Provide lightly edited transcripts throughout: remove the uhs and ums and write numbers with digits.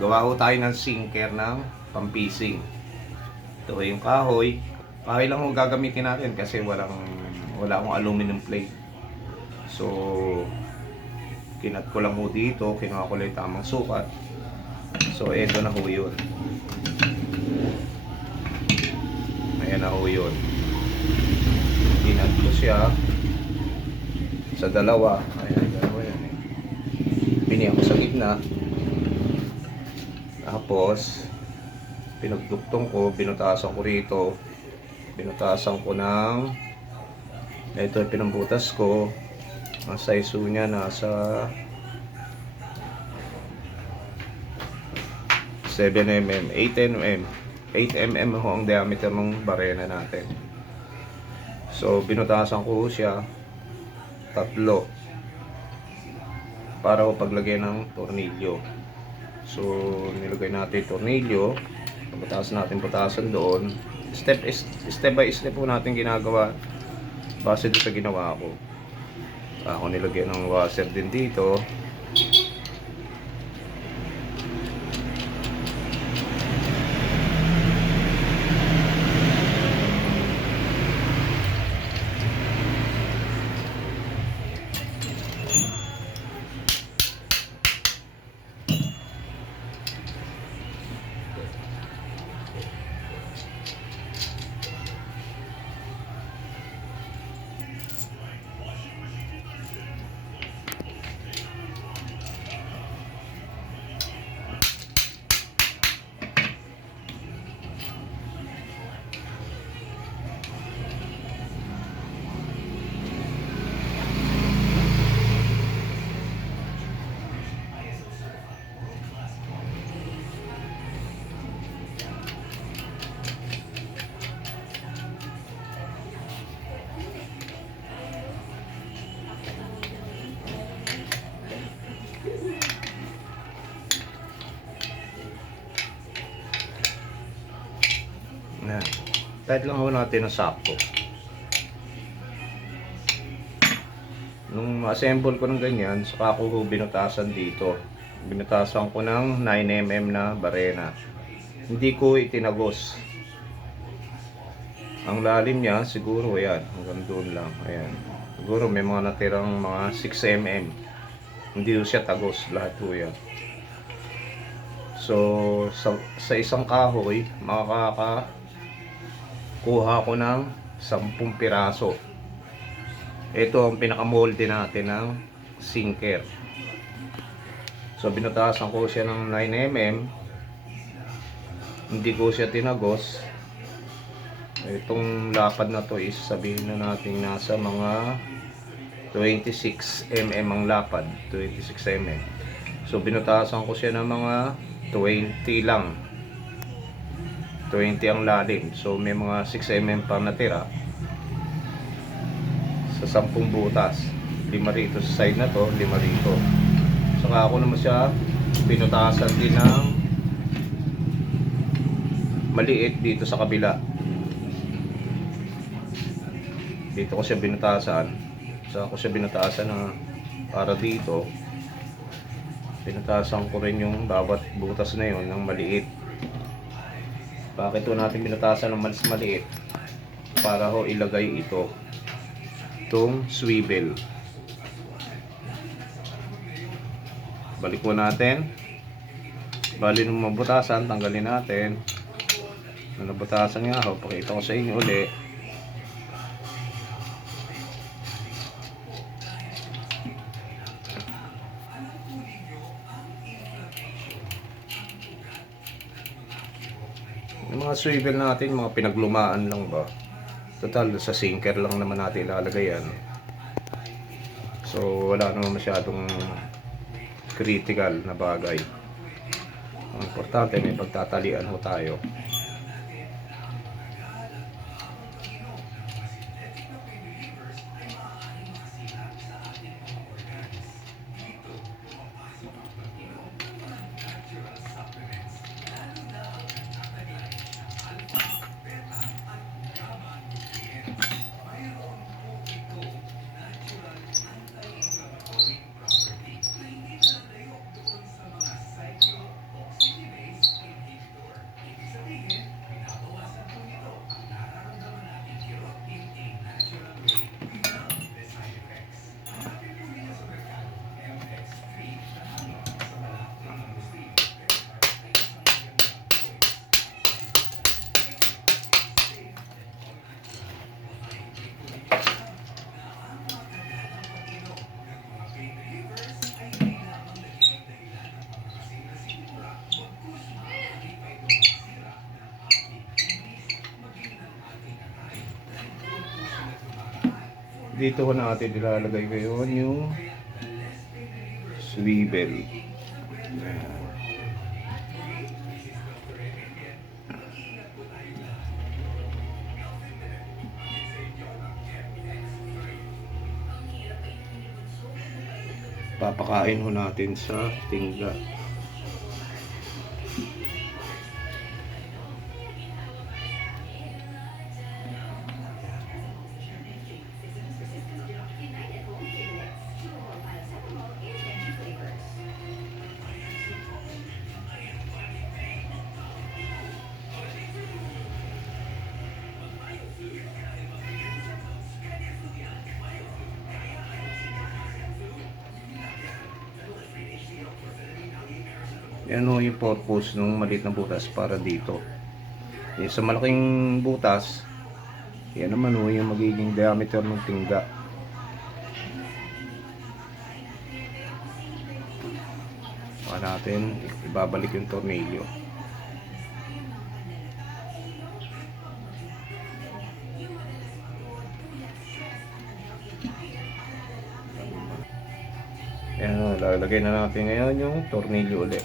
Gawa ko tayo ng sinker ng pampising. Ito yung kahoy. Kahoy lang ho gagamitin natin kasi wala akong aluminum plate. So, kinat ko lang ho dito, kinuha ko lang yung tamang sukat. So, eto na ho yun. Ayan na ho yun. Kinat ko siya sa dalawa. Ayan, dalawa yan eh. Biniyak ko sa gitna. Tapos, pinagduktong ko, binutasan ko rito. Binutasan ko ng, ito yung pinambutas ko. Ang size niya nasa 7mm, 8mm. 8mm ho ang diameter ng barena natin. So, binutasan ko siya tatlo para ho paglagay ng tornilyo. So, nilagay natin yung tornilyo. Butasan doon. Step by step po natin ginagawa base doon sa ginawa ko. Ako nilagyan ng washer din dito. Ayan. Tight lang ho natin ang sakto. Nung assemble ko ng ganyan, saka ko binutasan dito. Binutasan ko ng 9mm na barena. Hindi ko itinagos. Ang lalim niya siguro ayan, hanggang doon lang. Ayan. Siguro may mga natirang mga 6mm. Hindi ko siya tagos lahat po yan. So sa isang kahoy, kuha ko ng 10 piraso. Ito ang pinakamolde natin ng sinker. So binutasan ko siya ng 9mm. Hindi ko siya tinagos. Itong lapad na to is sabihin na natin nasa mga 26mm ang lapad. 26mm. So binutasan ko siya ng mga 20 lang. 20 ang lalim. So may mga 6mm pa natira sa 10 butas. 5 rito sa side na to, 5 rito. Saka ako naman siya pinutasan din ng maliit dito sa kabila. Dito ko siya binutasan. Saka ko siya binutasan na para dito. Binutasan ko rin yung bawat butas na yon ng maliit. Bakit ito natin binutasan ng mas maliit? Para ho ilagay itong swivel. Balik mo natin. Bali nung mabutasan, tanggalin natin. Nung nabutasan nga ho, pakita ko sa inyo uli. Yung mga swivel natin, mga pinaglumaan lang ba? Total, sa sinker lang naman natin ilalagay yan. So, wala naman masyadong critical na bagay. Ang importante, may pagtatalian ho tayo. Dito ko natin ilalagay ngayon yung swivel. Ayan. Papakain ho natin sa tingga. Yan ho yung purpose ng maliit na butas para dito. Yung sa malaking butas, yan naman ho yung magiging diameter ng tingga. Saka natin ibabalik yung tornilyo. Yan ho, lalagay na natin ngayon yung tornilyo ulit.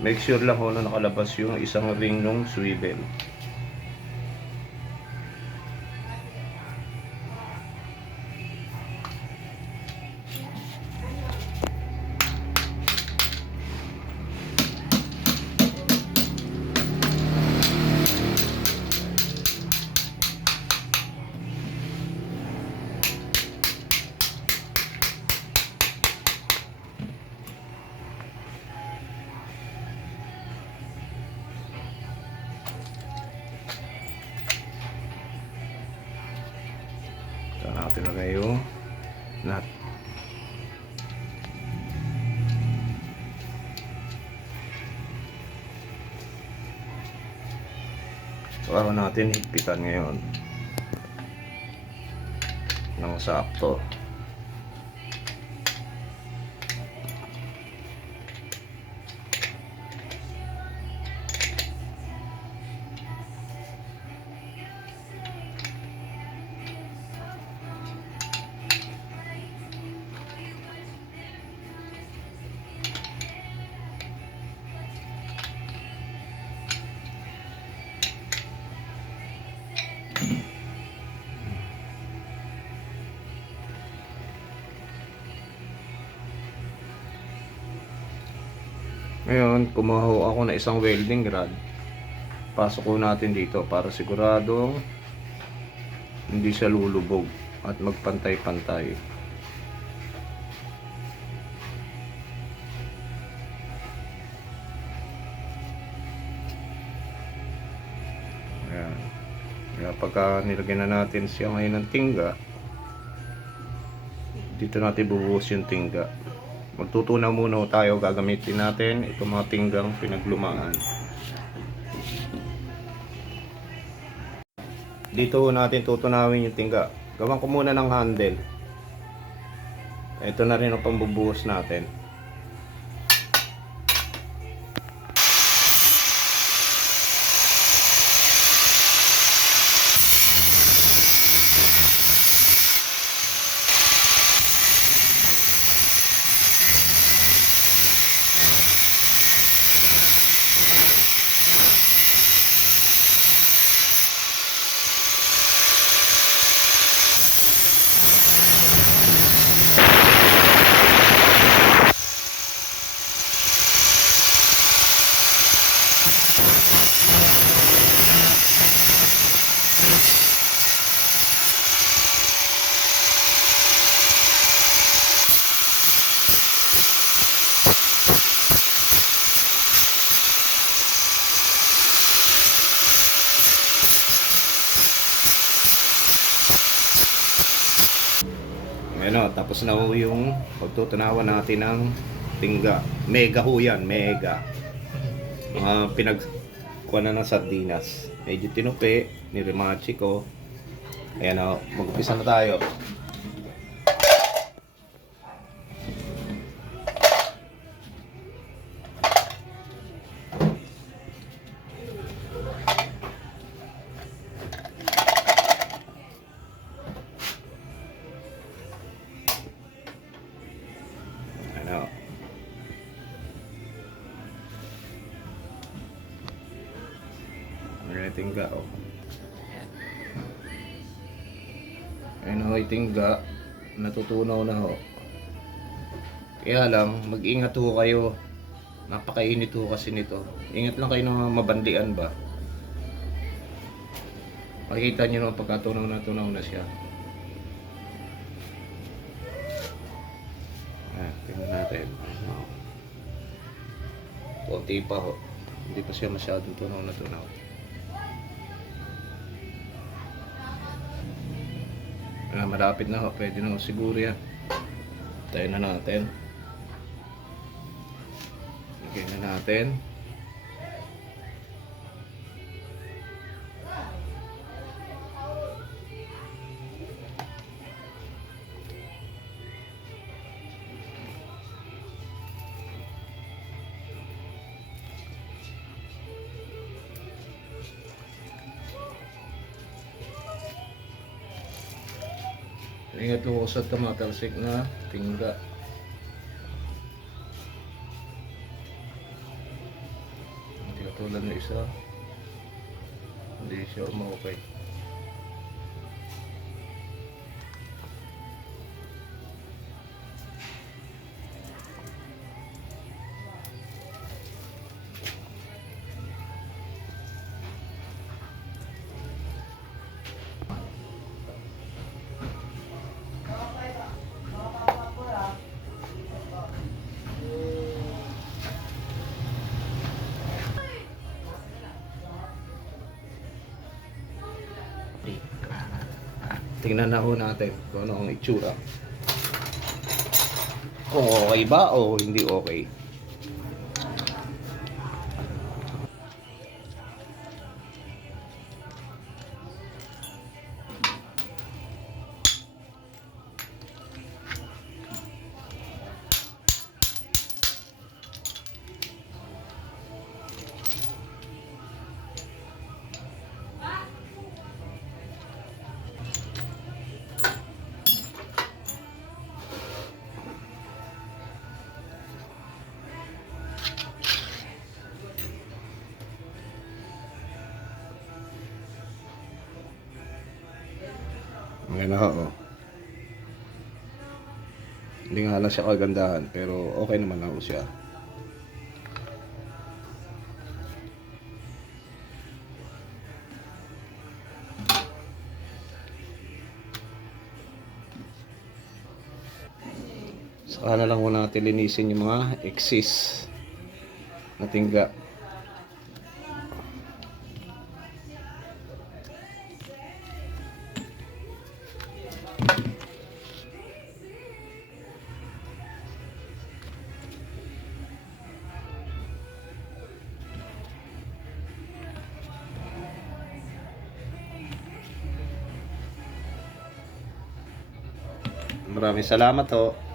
Make sure lang ho na nakalabas yung isang ring ng swivel. Saan natin lagay yung nut. Para natin higpitan ngayon ng sakto. Ngayon, kumuha ako na isang welding rod. Pasok ko natin dito para siguradong hindi siya lulubog at magpantay-pantay. Ayan. Kaya pagka nilagay na natin siya ngayon ng tingga, dito natin bubuhos yung tingga. Magtutunaw muna tayo, gagamitin natin itong mga tinggang pinaglumaan. Dito natin tutunawin yung tingga. Gawan ko muna ng handle. Ito na rin ang pambubuhos natin. Ayan o, tapos na ho yung pagtutunawan natin ng tingga. Mega ho yan, mega. Mga pinagkuha na ng sardinas. Medyo tinupi, nirimachi ko. Ayan o, mag-upisa na tayo. tingga oh. Ayun ho, tingga. Natutunaw na ho. Kaya lang, mag-ingat ho kayo. Napakainit ho kasi nito. Ingat lang kayo na mabandian ba. Makikita nyo naman pagkatunaw na tunaw na siya. Tingnan natin. Konti pa ho. Hindi pa siya masyadong tunaw na tunaw. Malapit na ho. Pwede na ho siguro yan. Tayo na natin. Lagyan na natin. Ingat ko sa tumatalsik na tingga. Hindi katulad ng isa. Hindi siya umukay. Tingnan na ho natin kung ano ang itsura. Kung okay ba o hindi okay. Ayan na ho. Hindi nga lang siya kagandahan pero okay naman na ho siya. Saka na lang ho natin linisin yung mga excess na tingga. Maraming salamat ho.